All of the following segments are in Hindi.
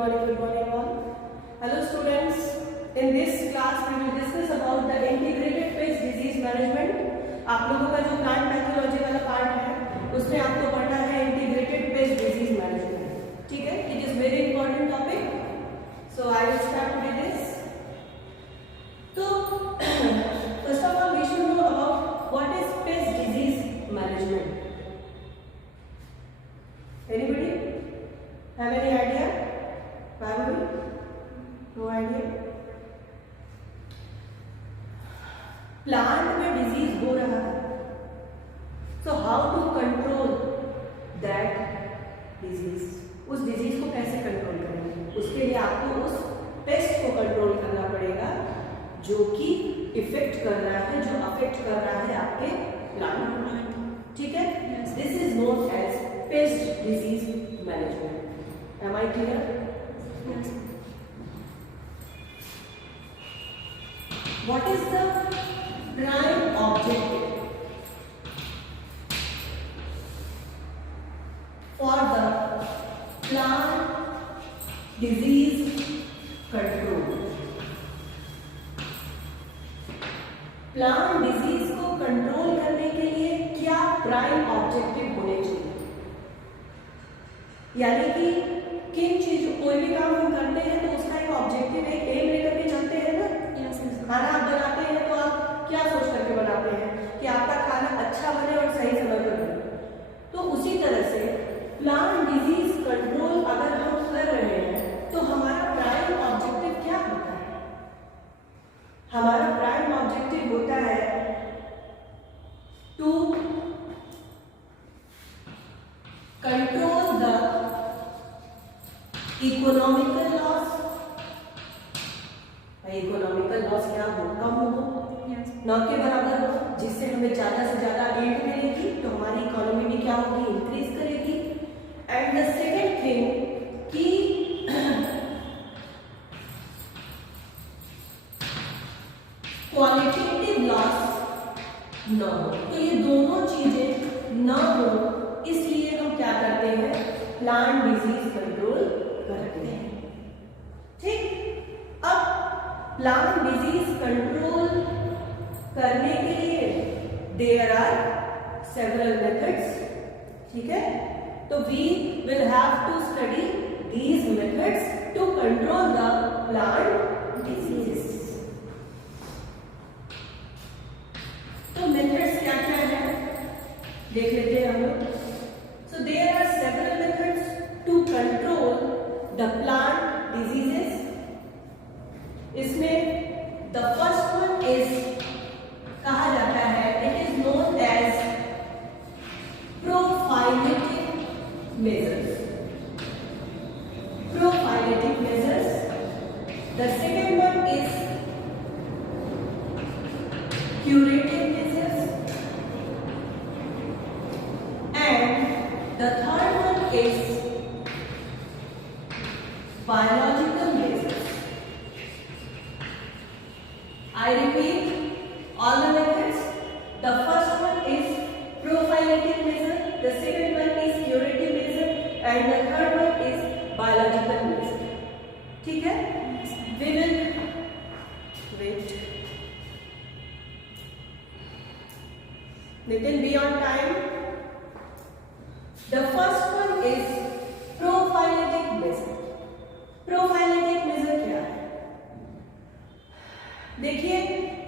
morning all. Hello students, in this class we will discuss about the integrated pest disease management. आप लोगों का जो प्लांट पैथोलॉजी वाला पार्ट है उसमें आपको पढ़ना है इंटीग्रेटेड पेस्ट डिजीज मैनेजमेंट. ठीक है, it is very important topic. So I will start with this. तो first of all we should know about what is pest disease management. Anybody have any idea? Family? No idea? Plant में डिजीज हो रहा है, so how to control that disease. उस डिजीज को कैसे कंट्रोल करेंगे? उसके लिए आपको उस पेस्ट को कंट्रोल करना पड़ेगा जो कि इफेक्ट कर रहा है, जो अफेक्ट कर रहा है आपके प्लांट को. ठीक है, this is known as pest disease management. Am I clear? Yes. What is the prime objective for the plant disease control? Plant disease को कंट्रोल करने के लिए क्या प्राइम ऑब्जेक्टिव होने चाहिए? यानी कि किन चीज कोई भी काम हम करते हैं तो उसका एक ऑब्जेक्टिव एक एम लेकर के चलते हैं ना. खाना आप बनाते हैं तो आप क्या सोच करके बनाते हैं कि आपका खाना अच्छा बने और सही समय पर बने. तो उसी तरह से प्लांट डिजीज कंट्रोल अगर हम कर रहे हैं तो हमारा प्राइम ऑब्जेक्टिव क्या होता है? हमारा प्राइम ऑब्जेक्टिव होता है to control the economical loss. Economical loss क्या हो? कम हो, न के बराबर हो, जिससे हमें ज्यादा से ज्यादा एड मिलेगी तो हमारी इकोनॉमी भी क्या होगी? इंक्रीज करेगी. एंड द सेकेंड थिंग कि क्वालिटेटिव लॉस न हो. तो ये दोनों चीजें न हो, इसलिए हम क्या करते हैं? प्लांट डिजीज कंट्रोल करते हैं. ठीक, अब प्लांट डिजीज कंट्रोल करने के लिए देयर आर सेवरल मेथड्स. ठीक है, तो we will have to study these methods to control the plant diseases. तो मेथड्स क्या क्या है देख लेते हैं हम लोग. So there are several methods to control the plant diseases. इसमें the first one is कहा जाता है, it is known as prophylactic measures. Prophylactic measures. The second one is curative measures, and the third one is biological measures. I repeat all the methods. The first one is prophylactic measure, the second one is curative measure, and the third one is biological measure. ठीक है, we will wait. Nitin, be on time. The first one is prophylactic measure. Prophylactic measure क्या है? देखिए,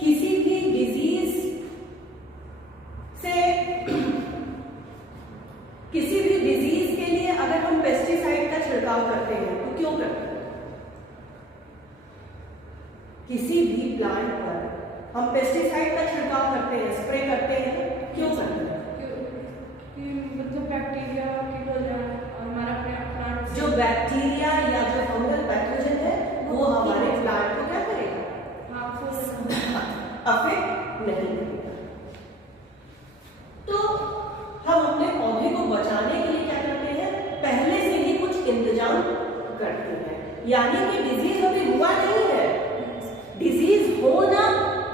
किसी भी डिजीज से किसी भी डिजीज के लिए अगर हम पेस्टिसाइड का छिड़काव करते हैं तो क्यों करते हैं? किसी भी प्लांट पर हम पेस्टिसाइड का छिड़काव करते हैं, स्प्रे करते हैं, क्यों करते हैं? मतलब बैक्टीरिया हमारा प्लांट जो बैक्टीरिया या जो फंगल पैथोजन है वो हमारे प्लांट को क्या करेगा? अफेक्ट नहीं करेगा. तो हम अपने पौधे को बचाने के लिए क्या करते हैं? पहले से ही कुछ इंतजाम करते हैं. यानी कि डिजीज अभी हुआ नहीं है, डिजीज हो ना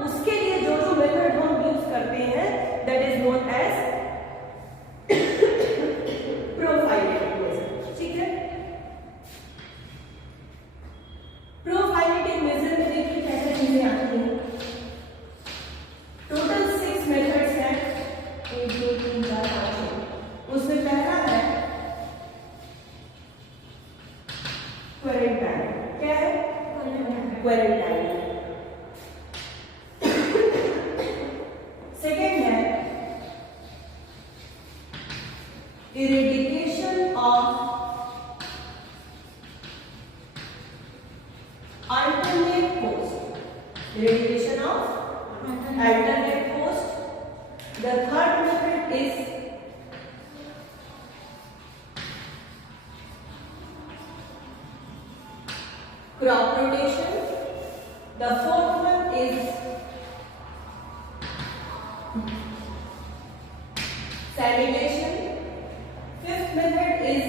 उसके लिए जो जो मेथड हम यूज करते हैं that is known as profiling. ठीक है, eradication of alternate host. Eradication of alternate host. The third method is crop rotation. The fourth one is sanitation. Fifth method is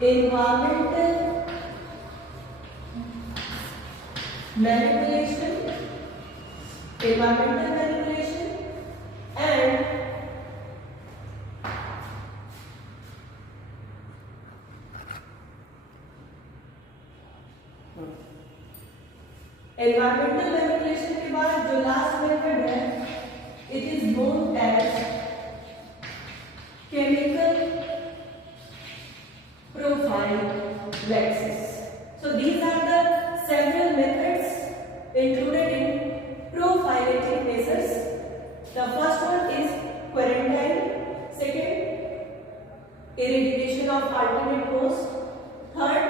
environmental manipulation. And environmental manipulation के बाद जो लास्ट मेथड है, it is known as chemical prophylaxis. So these are the several methods included in prophylactic measures. The first one is quarantine. Second, eradication of alternate host. Third,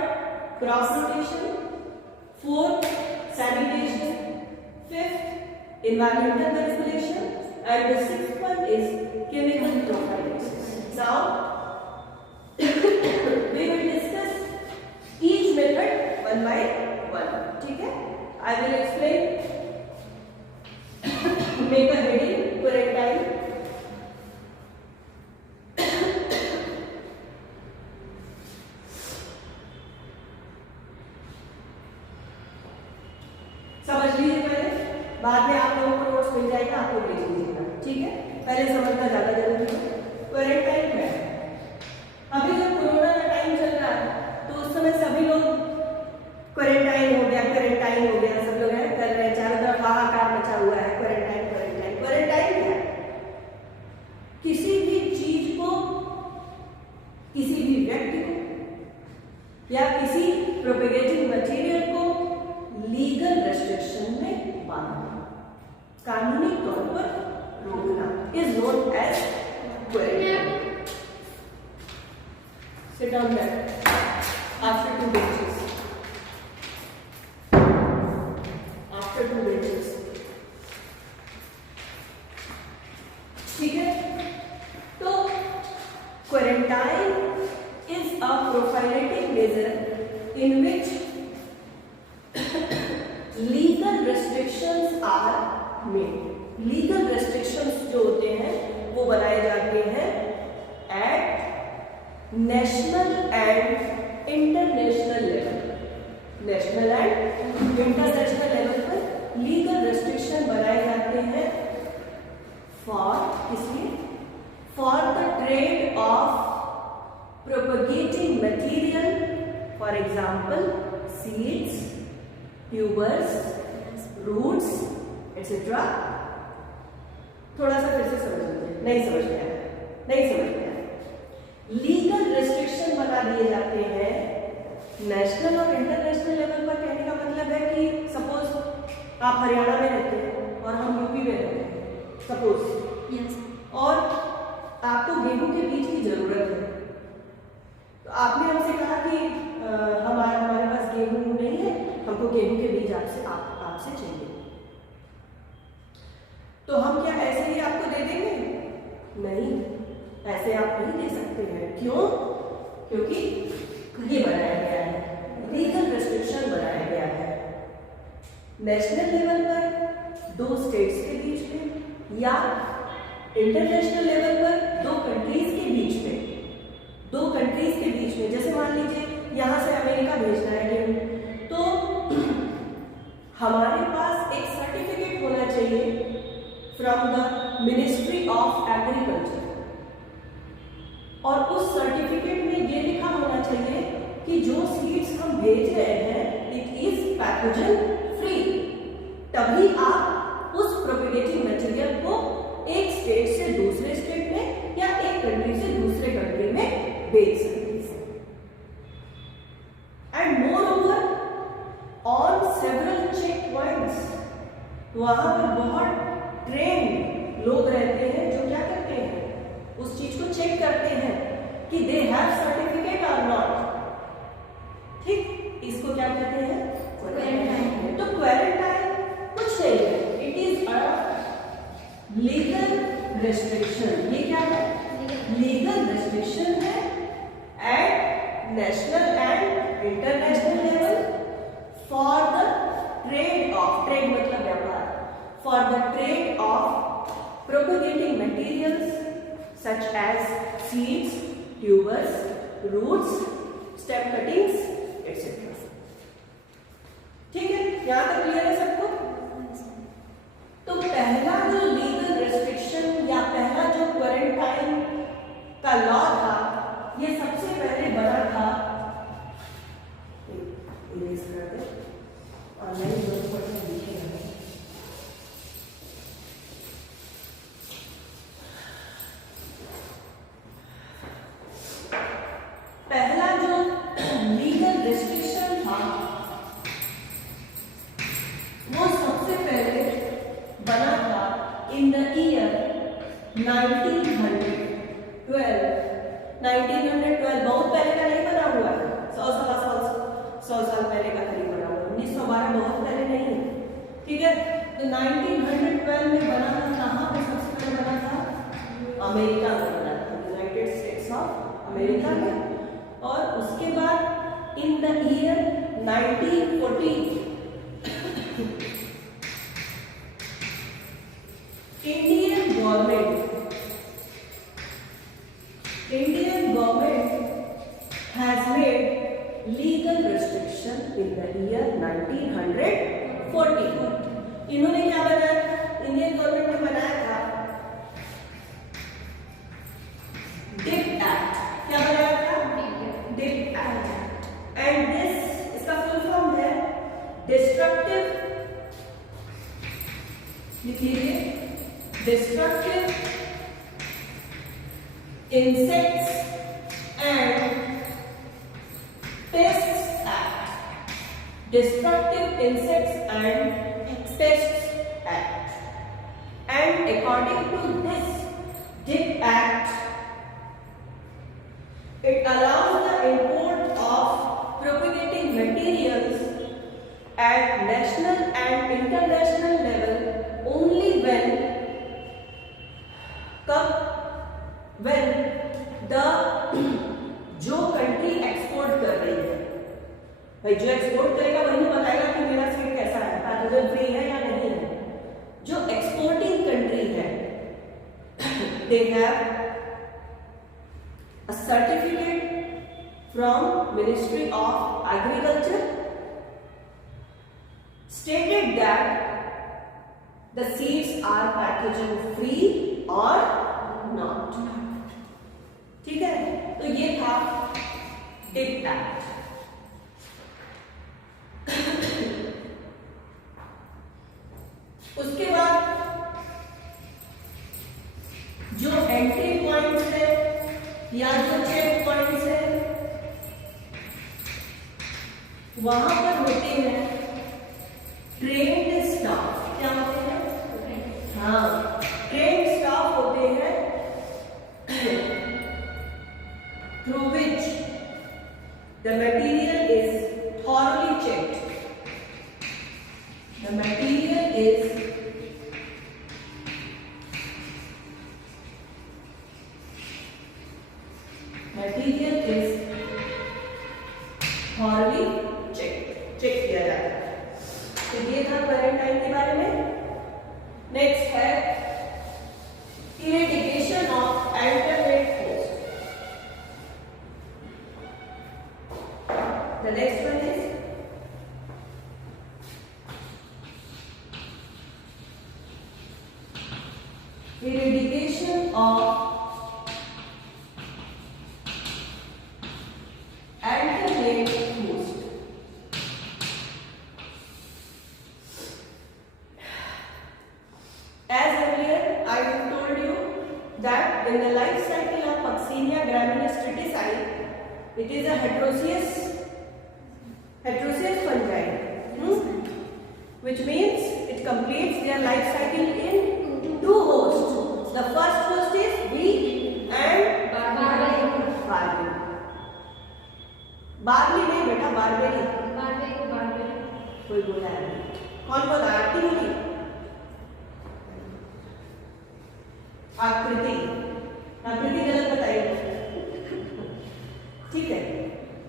crop rotation. Fourth, sanitation. Fifth, environmental manipulation. And the sixth one is chemical prophylaxis. Now, we will discuss each method one by one. ठीक है? I will explain. Make a heading, quarantine. समझ लीजिए पहले, बाद में आप लोगों को नोट्स मिल जाएगा, आपको भेज लीजिएगा, ठीक है? पहले समझना ज्यादा जरूरी है। क्वारंटाइन क्या है? अभी जब कोरोना का टाइम चल रहा है, तो उस समय सभी लोग क्वारंटाइन हो गया, सब लोग है कर रहे हैं, चारों तरफ हाहाकार मचा हुआ है, क्वारंटाइन। क्वारंटाइन क्या है? किसी भी चीज को, किसी भी व्यक्ति को या किसी प्रोपेगेटिंग मटेरियल को लीगल रेस्ट्रिक्शन में बांधना, कानूनी तौर पर रोकना is known as quarantine. Sit down there after two benches. ठीक है? तो quarantine is a prophylactic measure in which legal restrictions are made. Legal restrictions जो होते हैं वो बनाए जाते हैं at national and international level. National and international level पर लीगल रेस्ट्रिक्शन बनाए जाते हैं for the trade of propagating material, for example seeds, tubers, roots etcetera. थोड़ा सा फिर से समझ लीजिए, नहीं समझ में आया। लीगल रेस्ट्रिक्शन बना दिए जाते हैं नेशनल और इंटरनेशनल लेवल पर। कहने का मतलब है कि सपोज आप हरियाणा में रहते हैं और हम यूपी में रहते हैं, सपोज, और आपको गेहूं के बीज की जरूरत है, तो आपने हमसे कहा कि हमारे पास गेहूं नहीं है, हमको गेहूं के बीज आपसे चाहिए, तो हम क्या ऐसे ही आपको दे देंगे? नहीं, ऐसे आप नहीं दे सकते हैं। क्यों? क्योंकि ये बनाया गया है, लीगल रेस्ट्रिक्शन बनाया गया है नेशनल लेवल पर दो स्टेट्स के बीच में या इंटरनेशनल लेवल पर दो कंट्रीज के बीच में। जैसे मान लीजिए यहां से अमेरिका भेजना है गेहूं, तो हमारे पास एक सर्टिफिकेट होना चाहिए from the ministry of agriculture, और उस सर्टिफिकेट में ये लिखा होना चाहिए कि जो सीड्स हम भेज रहे हैं इट इज पैथोजन फ्री। तभी आप उस प्रोपेगेटिंग मटेरियल को एक स्टेट से दूसरे स्टेट में या एक कंट्री से दूसरे कंट्री में भेज सकते हैं। And moreover on several check points वहां पर बहुत ट्रेंड लोग रहते हैं जो क्या करते हैं, उस चीज को चेक करते हैं कि दे हैव सर्टिफिकेट और नॉट। ठीक, इसको क्या कहते हैं, क्वारंटाइन। तो क्वारंटाइन कुछ नहीं है, it is a legal restriction. ये क्या है, लीगल रेस्ट्रिक्शन है at national and international level for the trade of, trade मतलब व्यापार, for the trade of propagating materials such as seeds, tubers, roots, stem cuttings etcetera. ठीक है, यहां तक क्लियर है सबको? तो पहला जो लीगल रेस्ट्रिक्शन या पहला जो क्वारंटाइन का लॉ था, ये सबसे पहले बना था, इरेज कर दे, ऑनलाइन नोट पढ़ना लिखेगा। पहला जो लीगल रेस्ट्रिक्शन था वो सबसे पहले बना था इन द ईयर 1912। 1912 बहुत पहले का नहीं बना हुआ है, 100 साल पहले का करीब बना हुआ है। 1912 बहुत पहले नहीं है, ठीक है। तो 1912 में बना था, कहाँ पे सबसे पहले बना था, अमेरिका में बना था, यूनाइटेड स्टेट्स ऑफ अमेरिका में। और उसके बाद in the year 1914 Indian government has made legal restriction in the year 1914। इन्होंने क्या बनाया था, इंडियन गवर्नमेंट ने बनाया था डिप एक्ट। क्या बनाया था, डिप एक्ट। एंड दिस, इसका फुल फॉर्म है डिस्ट्रक्टिव, लिखिए, destructive insects and pests act. Destructive insects and pests act. And according to this DIP act, it allows the import of propagating materials at national and international level only when the जो कंट्री एक्सपोर्ट कर रही है, भाई जो एक्सपोर्ट करेगा वही बताएगा कि मेरा सीड कैसा है, पैथोजन फ्री है या नहीं है। जो एक्सपोर्टिंग कंट्री है, they have a certificate from Ministry of Agriculture stated that the seeds are pathogen free or not। ठीक है, तो ये था डिप एक्ट। उसके बाद जो एंट्री पॉइंट्स है या जो चेक पॉइंट्स है, वहां पर होते हैं ट्रेन्ड स्टाफ। क्या होते हैं, हाँ, ट्रेन्ड स्टाफ होते हैं through which the material is thoroughly checked। The material is thoroughly checked, check किया जाता है। तो ये था क्वारंटाइन के बारे में। नेक्स्ट है eradication of alternate host. The next one is eradication of alternate host। As earlier I told you that in the life cycle of Puccinia gramineous triticale, it is a heteroecious fungi, which means it completes their life cycle in two hosts. The first host is bee and barley. Barley नहीं बेटा, बारबेरी। कोई बोला है? कौन बोला? आरती बोली? आकृति गलत बताइए। ठीक है,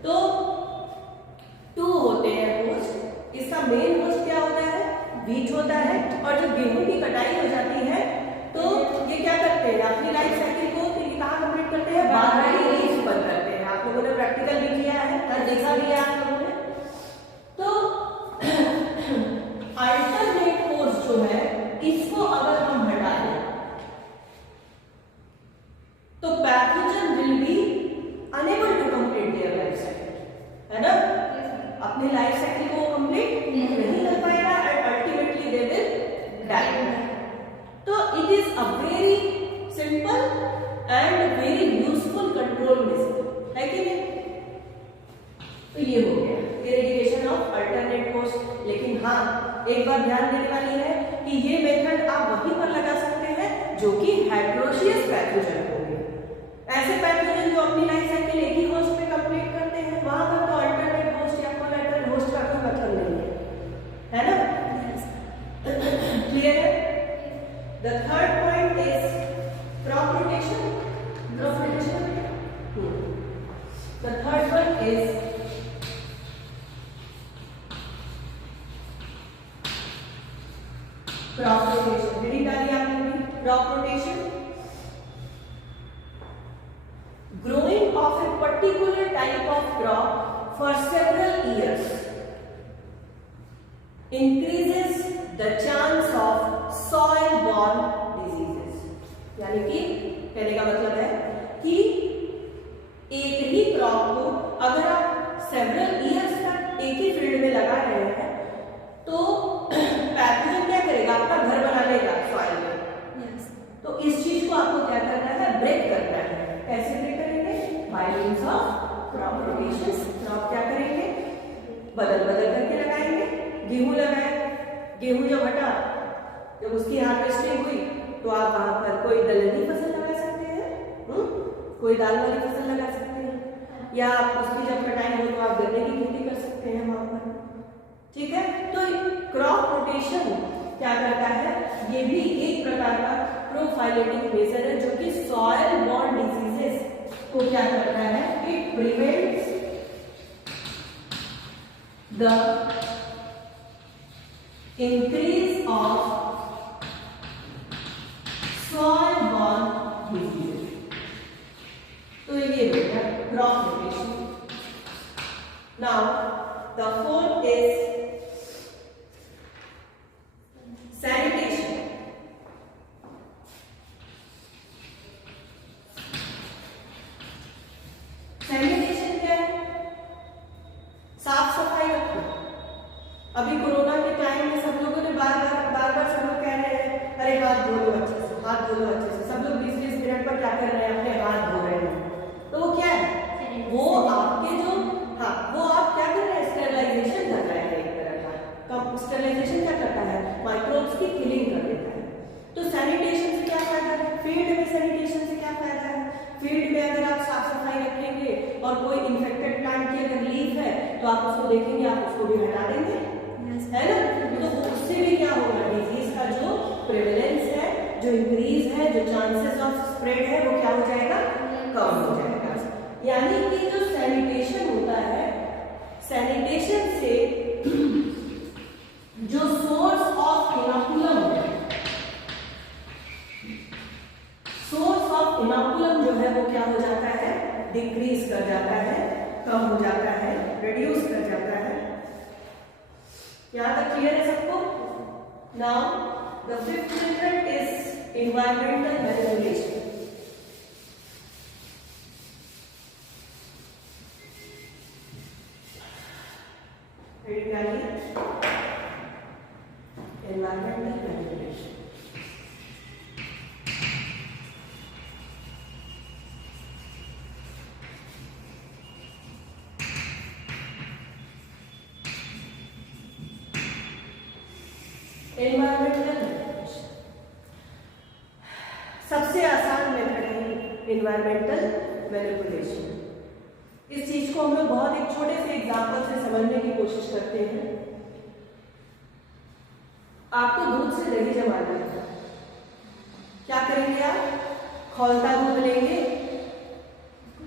तो टू होते हैं होस्ट। इसका मेन होस्ट क्या होता है? बीज होता है। और जब गेहूं की कटाई हो जाती है तो ये क्या करते हैं? अपनी लाइफ साइकिल को कहाँ कंप्लीट करते हैं? बारबेरी लीव्स पर करते हैं। आप लोगों ने प्रैक्टिकल भी किया है और देखा भी है आप लोगों ने। तो अल्टरनेट होस्ट जो है, इसको अगर हम हटा दें तो pathogen will be unable to complete their life cycle, है ना? अपनी लाइफ साइकिल को कंप्लीट नहीं कर पाएगा and ultimately they will die. तो it is a very simple and very useful control method, है कि नहीं? तो ये हो गया इरेडिकेशन ऑफ अल्टरनेट होस्ट। लेकिन हाँ, एक बात ध्यान देने वाली है कि ये मेथड आप वहीं पर लगा सकते हैं जो कि हेटेरोजियस पैथोजन हो गए। ऐसे पैथोजन जो अपनी लाइफ साइकिल एक ही होस्ट पे कंप्लीट करते हैं, वहां पर तो अल्टरनेट होस्ट या कोलैटरल होस्ट का कोई मतलब नहीं है ना? क्लियर है? The third point is crop rotation. The third one is crop rotation. Ready डालिए आपने भी? Crop rotation, growing of a particular type of crop for several years increases the chance of soil-borne diseases. यानी कि कहने का मतलब है कि एक ही क्रॉप को अगर आप सेवरल इयर्स तक एक ही फील्ड में लगा रहे हैं तो पैथोजन क्या करेगा? आपका घर बना लेगा सॉइल में। तो इस चीज को आपको क्या करना है? ब्रेक करना है। कैसे ब्रेक करेंगे? By means of crop rotation. Crop क्या करेंगे? बदल करके लगाएंगे। गेहूं लगाए, गेहूं जब हटा, जब उसकी हार्वेस्टिंग हुई तो आप वहां पर कोई दलहनी फसल लगा सकते हैं, कोई दाल वाली फसल लगा सकते हैं, या आप उसकी जब कटाई हो तो आप गन्ने की खेती कर सकते हैं वहां पर। ठीक है, तो क्रॉप रोटेशन क्या करता है? ये भी एक प्रकार का प्रोफाइलेटिक मेजर है जो कि सॉइल बॉर्न डिजीजेस को क्या करता है? It prevents the increase of soil borne diseases. तो ये हो गया crop rotation. Now the fourth is sanitation. Sanitation क्या है? साफ सफाई रखो। अभी कोरोना के टाइम में सब लोगों ने बार बार सब लोग कह रहे हैं अरे हाथ धो लो अच्छे से, हाथ धो लो अच्छे से। सब लोग 20-20 मिनट पर क्या कर रहे हैं? अपने हाथ धो रहे हैं। तो वो क्या है? वो आपके जो वो आप क्या कर रहे हैं? स्टेरिलाइजेशन कर रहे हैं एक तरह का। स्टेरिलाइजेशन क्या करता है? माइक्रोब्स की किलिंग कर देता है। तो सैनिटेशन से क्या फायदा है? फील्ड में सैनिटेशन से क्या फायदा है? फील्ड में अगर आप साफ सफाई रखेंगे और कोई इन्फेक्टेड प्लांट की अगर लीफ है तो आप उसको देखेंगे, आप उसको भी हटा देंगे, है ना? तो उससे भी क्या होगा? डिजीज का जो प्रेवलेंस है, जो इंक्रीज है, जो चांसेस ऑफ स्प्रेड है, वो क्या हो जाएगा? कम हो जाएगा। यानी कि जो सैनिटेशन होता है, सैनिटेशन से जो सोर्स ऑफ इनोकुलम है, सोर्स ऑफ इनोकुलम जो है वो क्या हो जाता है? डिक्रीज कर जाता है, कम हो जाता है, रिड्यूस कर जाता है। यहां तक क्लियर है सबको? Now the fifth method is environmental manipulation. Environmental manipulation. Environmental manipulation सबसे आसान मेथड है एनवायरमेंटल मैनिपुलेशन। इस चीज को हम लोग बहुत एक छोटे से एग्जाम्पल से समझने की कोशिश करते हैं। आपको दूध से दही जमाना है, क्या करेंगे आप? खौलता दूध लेंगे,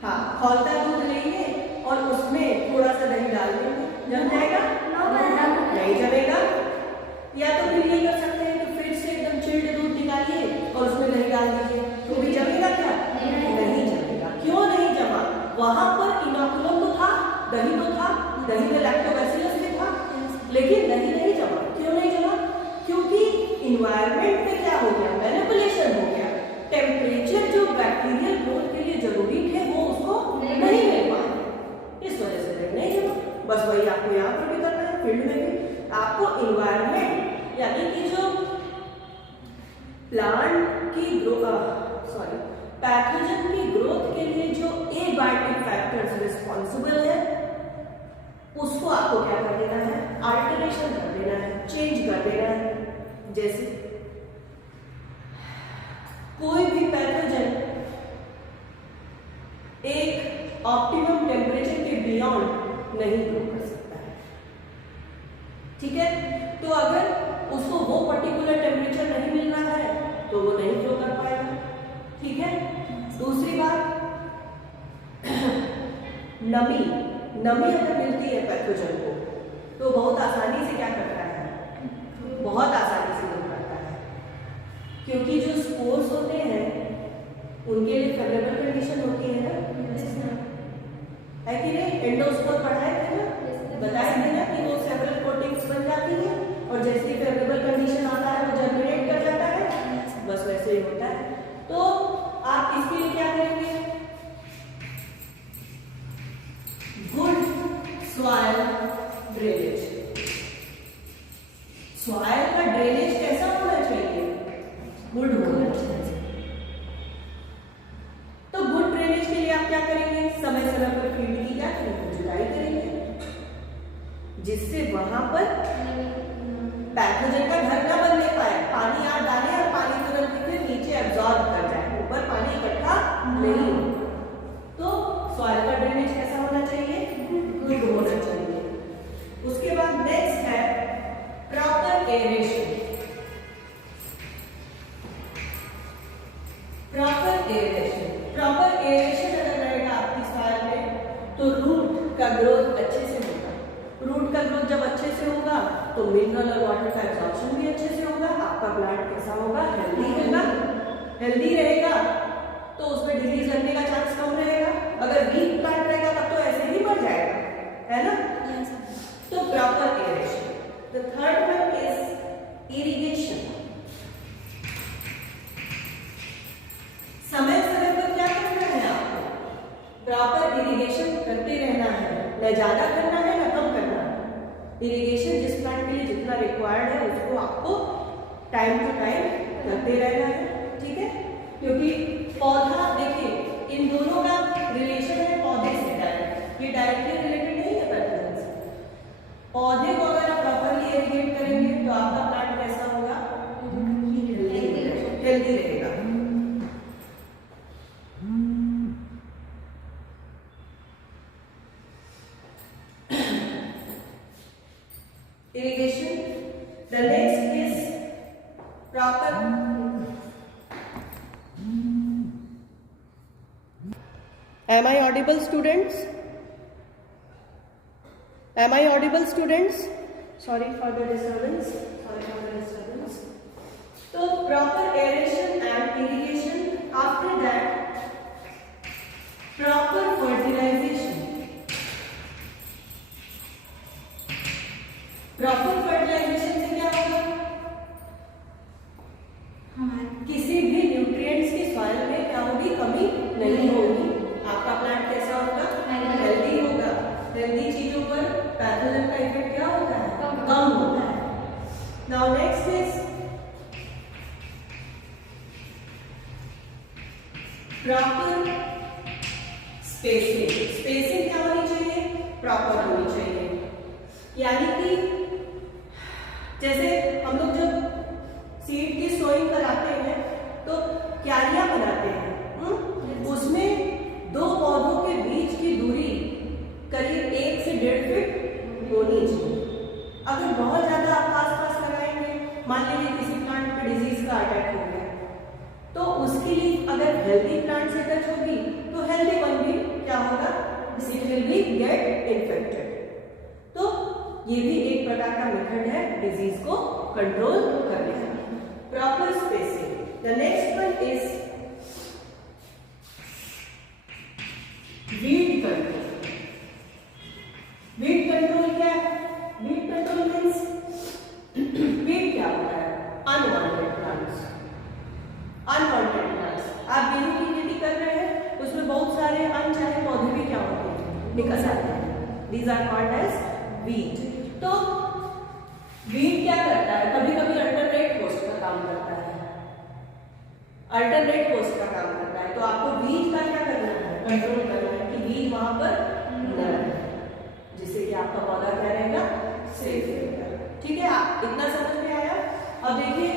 हाँ खौलता दूध लेंगे और उसमें थोड़ा सा दही डाल देंगे, जम जाएगा? नहीं जमेगा। या तो फिर ये कर सकते हैं कि फिर से एकदम चिल्ड दूध निकालिए और उसमें दही डाल दीजिए, तो भी जमेगा क्या? नहीं जमेगा। क्यों नहीं जमा? वहां पर इनोकुलम तो था, दही तो था, दही में लैक्टोबैसिलस भी था, लेकिन दही नहीं जमा। क्यों नहीं जमा? क्योंकि इन्वायरमेंट में क्या हो गया? मैनिपुलेशन हो गया। टेम्परेचर जो बैक्टीरियल ग्रोथ के लिए जरूरी थे वो उसको नहीं मिल पाए, इस वजह से दही नहीं जमा। बस वही आपको यहाँ पर भी करना है, फील्ड में भी आपको इन्वायरमेंट यानी कि जो प्लांट की पैथोजन की ग्रोथ के लिए जो एबायोटिक फैक्टर्स रिस्पॉन्सिबल है उसको आपको क्या कर देना है? अल्टरेशन कर देना है, चेंज कर देना है। जैसे कोई भी पैथोजन एक ऑप्टिमम टेम्परेचर के बियॉन्ड नहीं ग्रो कर सकता है, ठीक है? तो अगर उसको वो पर्टिकुलर टेम्परेचर नहीं मिल रहा है तो वो नहीं ग्रो कर पाएगा, ठीक है? दूसरी बात, नमी अगर मिलती है पैथोजन को तो बहुत आसानी से क्या करता है? बहुत आसानी से ग्रो करता है, क्योंकि जो स्पोर्स होते हैं उनके लिए फेवरेबल कंडीशन होती है ना, है कि नहीं? एंडोस्पोर पढ़ाए थे ना, बताए थे ना कि वो सेवरल कोटिंग्स बन जाती है और जैसे फेवरेबल कंडीशन आता है वो जर्मिनेट कर जाता है, बस वैसे ही होता है। तो आप इसके लिए क्या करेंगे? Good soil drainage. सॉइल का ड्रेनेज कैसा होना चाहिए? गुड होना चाहिए। तो गुड ड्रेनेज के लिए आप क्या करेंगे? समय समय पर फील्ड की क्या करेंगे? जुताई करेंगे, जिससे वहां पर पैथोजन का घर ना बनने पाए, पानी आप डालें और पानी तुरंत फिर नीचे एब्जॉर्ब कर जाए, ऊपर पानी इकट्ठा नहीं हो। तो सॉइल का ड्रेनेज कैसा होना चाहिए? गुड होना चाहिए। उसके बाद नेक्स्ट है प्रॉपर एरेशन। प्रॉपर एरेशन अगर रहेगा आपकी सॉइल में तो रूट का ग्रोथ अच्छे से होगा। रूट का ग्रोथ जब अच्छे से होगा तो मिनरल और वाटर का एब्जॉर्प्शन भी अच्छे से होगा। आपका प्लांट कैसा होगा? हेल्दी होगा। हेल्दी रहेगा तो उसमें डिजीज लगने का चांस कम रहेगा। अगर वीक प्लांट रहेगा तब तो ऐसे ही मर जाएगा, है ना? तो proper aeration. The third one is irrigation. समय समय पर क्या करना है आपको? प्रॉपर इरिगेशन करते रहना है, न ज्यादा करना है न कम करना है। इरिगेशन जिस प्लांट के लिए जितना रिक्वायर्ड है उसको आपको टाइम टू टाइम करते रहना है, ठीक है? क्योंकि पौधा, देखिए इन दोनों का रिलेशन है पौधे से डायरेक्ट, ये डायरेक्टली रिलेटेड नहीं है पैथोजन से। पौधे को अगर आप प्रॉपरली इरिगेट करेंगे तो आपका प्लांट कैसा होगा? हेल्दी रहेगा। Irrigation. The next is proper. Am I audible, students? Am I audible, students? Sorry for the disturbance. So proper aeration and irrigation. After that, proper fertilization. Proper fertilisation से क्या होगा? किसी भी न्यूट्रिएंट्स की सॉइल में क्या होगी? कमी नहीं होगी। आपका प्लांट कैसा होगा? हेल्दी होगा। हेल्दी चीजों पर पैथोजन का इफेक्ट क्या होता है? कम होता है। Now next is proper spacing. Spacing क्या होनी चाहिए? प्रॉपर होनी चाहिए। यानी कि जैसे हम लोग जब लीजिए किसी प्लांट पे डिजीज का अटैक हो गया, तो उसकी लीफ अगर हेल्दी प्लांट से टच होगी तो हेल्दी वन भी क्या होगा, it will be get infected. तो ये भी एक प्रकार का मेथड है डिजीज को कंट्रोल करने का, proper spacing. The next one is weed control. Weed control क्या है? वीड कंट्रोल मीन्स वीड क्या होता है? Unwanted plants. अनवांटेड प्लांट्स, आप गेहूं की खेती कर रहे हैं, उसमें बहुत सारे अनचाहे पौधे भी क्या होते हैं, निकल आते हैं। These are called as weed. तो वीड क्या करता है? कभी कभी अल्टरनेट होस्ट का काम करता है, अल्टरनेट होस्ट का काम करता है। तो आपको वीड का क्या करना है, कंट्रोल करना है कि वीड वहां पर न रहे, जिससे कि आपका पौधा क्या रहेगा, सेफ रहेगा। ठीक है, आप इतना समझ में आया। अब देखिए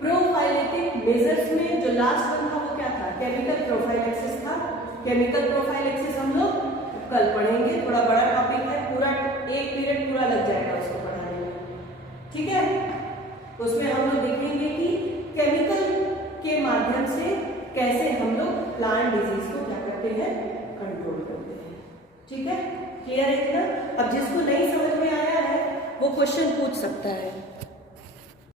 प्रोफाइलेटिक मेजर्स में जो लास्ट वन था वो क्या था, केमिकल प्रोफाइलेक्सिस था। केमिकल प्रोफाइलेक्सिस हम लोग कल पढ़ेंगे, थोड़ा बड़ा टॉपिक है, पूरा एक पीरियड पूरा लग जाएगा उसको पढ़ाने में। ठीक है, उसमें हम लोग देखेंगे कि केमिकल के माध्यम से कैसे हम लोग प्लांट डिजीज को क्या करते हैं, कंट्रोल करते हैं। ठीक है, क्लियर है इतना? अब जिसको नहीं समझ में आया है वो क्वेश्चन पूछ सकता है।